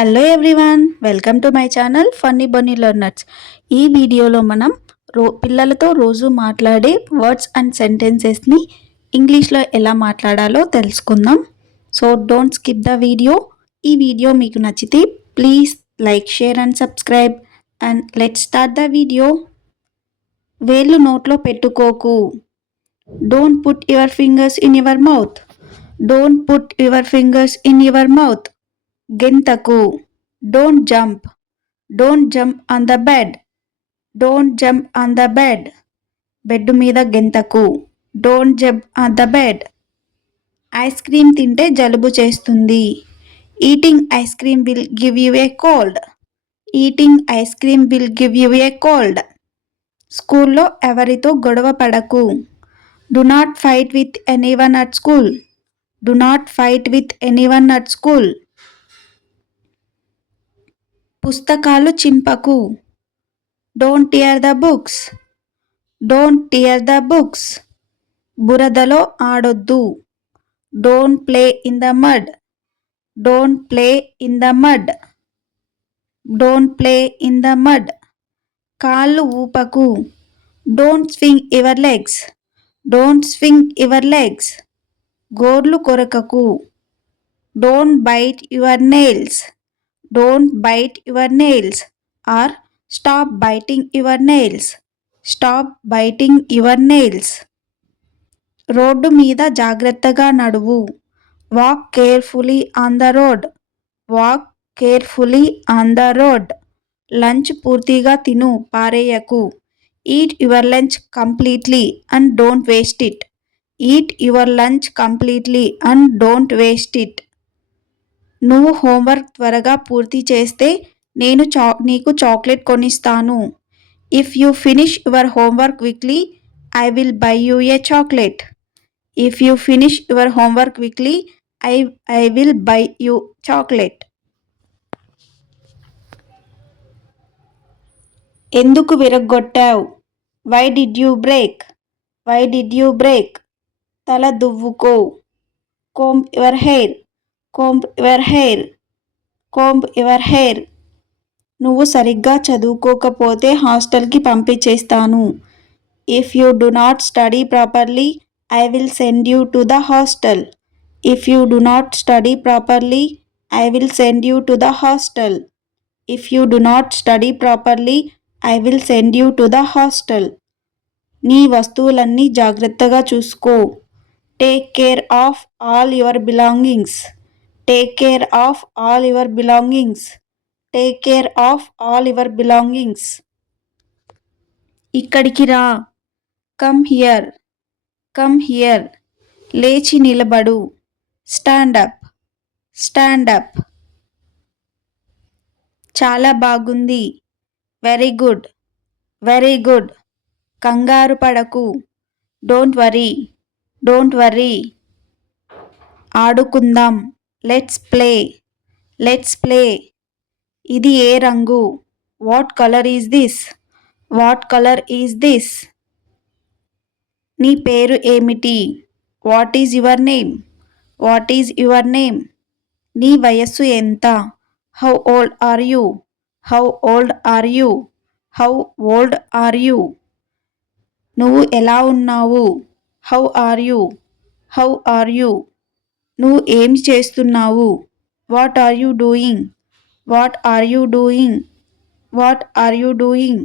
Hello everyone, welcome to my channel funny Bunny learners. ఈ వీడియోలో మనం పిల్లలతో రోజు మాట్లాడే వర్డ్స్ అండ్ సెంటెన్సెస్ని ఇంగ్లీష్లో ఎలా మాట్లాడాలో తెలుసుకుందాం. So don't skip the video. ఈ వీడియో మీకు నచ్చితే please like, share and subscribe. And let's start the video. వేళ్ళు నోట్లో పెట్టుకోకు. Don't put your fingers in your mouth. Don't put your fingers in your mouth. గెంతకు. Don't jump. Don't jump on the bed. Don't jump on the bed. Bed మీద గెంతకు. Don't jump on the bed. Ice cream తింటే జలుబు చేస్తుంది. Eating ice cream will give you a cold. Eating ice cream will give you a cold. స్కూల్లో ఎవరితో గొడవ పడకు. Do not fight with anyone at school. Do not fight with anyone at school. పుస్తకాలు చింపకు. Don't tear the books. Don't tear the books. బురదలో ఆడొద్దు. Don't play in the mud. Don't play in the mud. Don't play in the mud. కాళ్ళు ఊపకు. Don't swing your legs. Don't swing your legs. గోర్లు కొరకకు. Don't byte your nails. Don't bite your nails or stop biting your nails. Stop biting your nails. రోడ్డు మీద జాగ్రత్తగా నడువు. Walk carefully on the road. Walk carefully on the road. Lunch పూర్తిగా తిను, పారేయకు. Eat your lunch completely and don't waste it. Eat your lunch completely and don't waste it. నువ్వు homework త్వరగా పూర్తి చేస్తే నేను నీకు చాక్లెట్ కొనిస్తాను. If you finish your homework quickly I will buy you a chocolate. If you finish your homework quickly I will buy you chocolate. ఎందుకు విరగ్గొట్టావు? Why did you break? Why did you break? తల దువ్వుకో. Comb your hair. Comb your hair. Comb your hair. నువ్వు సరిగ్గా చదువుకోకపోతే హాస్టల్కి పంపించేస్తాను. If you do not study properly I will send you to the hostel. If you do not study properly I will send you to the hostel. If you do not study properly I will send you to the hostel. నీ వస్తువులన్నీ జాగ్రత్తగా చూసుకో. Take care of all your belongings. Take care of all your belongings. Take care of all your belongings. ఇక్కడికి రా. Come here. Come here. లేచి నిలబడు. Stand up. Stand up. చాలా బాగుంది. Very good. Very good. కంగారు పడకు. Don't worry. Don't worry. ఆడుకుందాం. Let's play. Let's play. ఇది ఏ రంగు? What colour is this? What colour is this? నీ పేరు ఏమిటి? What is your name? What is your name? నీ వయస్సు ఎంత? How old are you? How old are you? How old are you? నువ్వు ఎలా ఉన్నావు? How are you? How are you? నువ్వు ఏమి చేస్తున్నావు? What are you doing? What are you doing? What are you doing?